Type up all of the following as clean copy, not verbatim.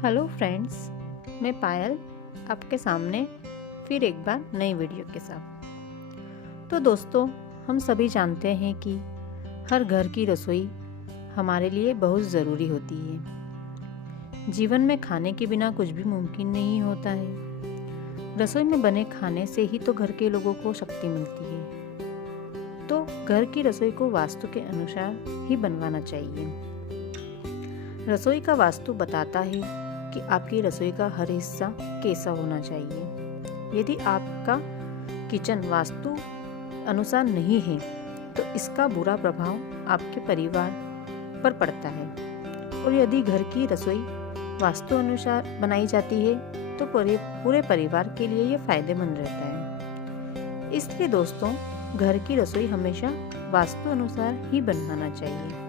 Hello friends, मैं पायल आपके सामने फिर एक बार नई वीडियो के साथ। तो दोस्तों, हम सभी जानते हैं कि हर घर की रसोई हमारे लिए बहुत ज़रूरी होती है। जीवन में खाने के बिना कुछ भी मुमकिन नहीं होता है। रसोई में बने खाने से ही तो घर के लोगों को शक्ति मिलती है। तो घर की रसोई को वास्तु के अनुसार ही बनवाना चाहिए। रसोई का वास्तु बताता है कि आपकी रसोई का हर हिस्सा कैसा होना चाहिए। यदि आपका किचन वास्तु अनुसार नहीं है तो इसका बुरा प्रभाव आपके परिवार पर पड़ता है, और यदि घर की रसोई वास्तु अनुसार बनाई जाती है तो पूरे परिवार के लिए यह फायदेमंद रहता है। इसलिए दोस्तों, घर की रसोई हमेशा वास्तु अनुसार ही बनवाना चाहिए।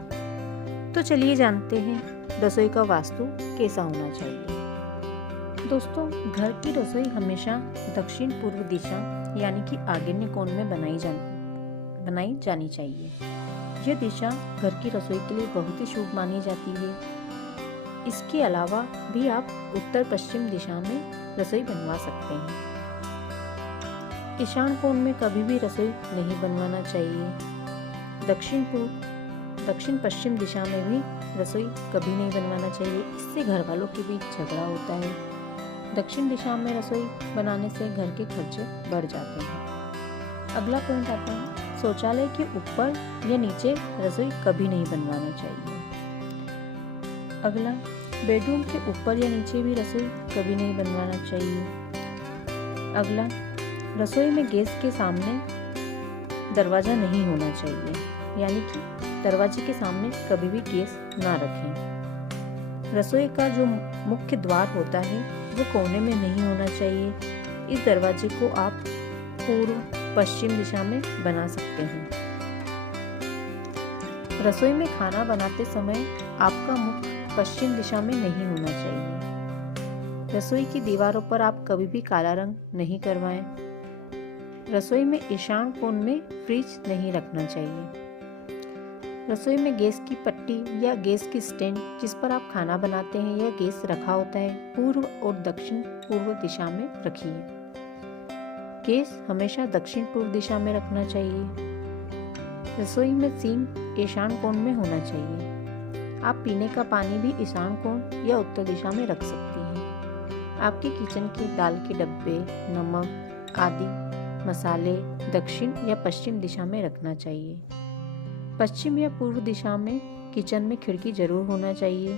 तो चलिए जानते हैं रसोई का वास्तु कैसा होना चाहिए। दोस्तों, घर की रसोई हमेशा दक्षिण पूर्व दिशा यानी कि आग्नेय कोण में बनाई जानी चाहिए। यह दिशा घर की रसोई के लिए बहुत ही शुभ मानी जाती है। इसके अलावा भी आप उत्तर पश्चिम दिशा में रसोई बनवा सकते हैं। ईशान कोण में कभी भी रसोई नहीं बनवाना चाहिए। दक्षिण पश्चिम दिशा में भी रसोई कभी नहीं बनवाना चाहिए। इससे घर वालों के बीच झगड़ा होता है। दक्षिण दिशा में रसोई बनाने से घर के खर्चे बढ़ जाते हैं। अगला पॉइंट आता है, शौचालय के ऊपर या नीचे रसोई कभी नहीं बनवाना चाहिए। अगला, बेडरूम के ऊपर या नीचे भी रसोई कभी नहीं बनवाना चाहिए। अगला, रसोई में गैस के सामने दरवाजा नहीं होना चाहिए, यानी कि दरवाजे के सामने कभी भी गैस ना रखें। रसोई का जो मुख्य द्वार होता है वो कोने में नहीं होना चाहिए। इस दरवाजे को आप पूर्व पश्चिम दिशा में बना सकते हैं। रसोई में खाना बनाते समय आपका मुख पश्चिम दिशा में नहीं होना चाहिए। रसोई की दीवारों पर आप कभी भी काला रंग नहीं करवाएं। रसोई में ईशान कोण में फ्रिज नहीं रखना चाहिए। रसोई में गैस की पट्टी या गैस की स्टैंड जिस पर आप खाना बनाते हैं या गैस रखा होता है, पूर्व और दक्षिण पूर्व दिशा में रखिए। गैस हमेशा दक्षिण पूर्व दिशा में रखना चाहिए। रसोई में सिंक ईशान कोण में होना चाहिए। आप पीने का पानी भी ईशान कोण या उत्तर दिशा में रख सकती हैं। आपके किचन के दाल के डब्बे, नमक आदि मसाले दक्षिण या पश्चिम दिशा में रखना चाहिए। पश्चिम या पूर्व दिशा में किचन में खिड़की जरूर होना चाहिए।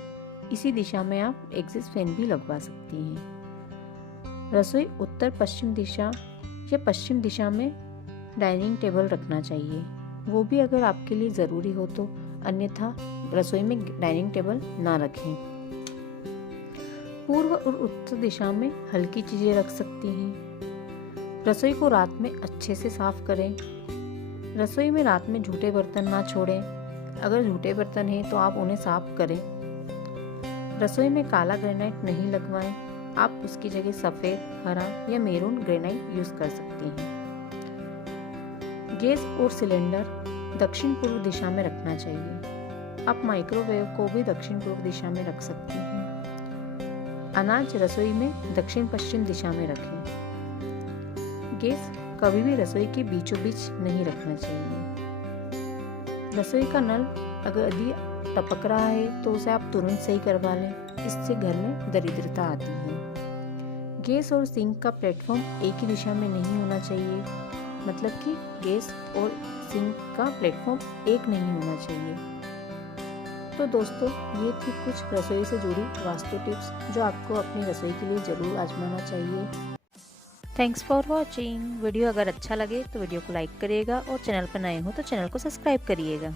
इसी दिशा में आप एग्जिस्ट फैन भी लगवा सकती हैं। रसोई उत्तर पश्चिम दिशा या पश्चिम दिशा में डाइनिंग टेबल रखना चाहिए, वो भी अगर आपके लिए ज़रूरी हो तो, अन्यथा रसोई में डाइनिंग टेबल ना रखें। पूर्व और उत्तर दिशा में हल्की चीज़ें रख सकती हैं। रसोई को रात में अच्छे से साफ करें। रसोई में रात में झूठे बर्तन ना छोड़ें। अगर झूठे बर्तन हैं तो आप उन्हें साफ करें। रसोई में काला ग्रेनाइट नहीं लगवाएं। आप उसकी जगह सफ़ेद, हरा या मैरून ग्रेनाइट यूज़ कर सकती हैं। गैस और सिलेंडर दक्षिण पूर्व दिशा में रखना चाहिए। आप माइक्रोवेव को भी दक्षिण पूर्व दिशा में रख सकती हैं। अनाज रसोई में दक्षिण पश्चिम दिशा में रखें। गैस कभी भी रसोई के बीचों बीच नहीं रखना चाहिए। रसोई का नल अगर यदि टपक रहा है तो उसे आप तुरंत सही करवा लें, इससे घर में दरिद्रता आती है। गैस और सिंक का प्लेटफॉर्म एक ही दिशा में नहीं होना चाहिए, मतलब कि गैस और सिंक का प्लेटफॉर्म एक नहीं होना चाहिए। तो दोस्तों, ये थी कुछ रसोई से जुड़ी वास्तु टिप्स जो आपको अपनी रसोई के लिए ज़रूर आजमाना चाहिए। Thanks for watching. वीडियो अगर अच्छा लगे तो वीडियो को लाइक करिएगा और चैनल पर नए हो तो चैनल को सब्सक्राइब करिएगा।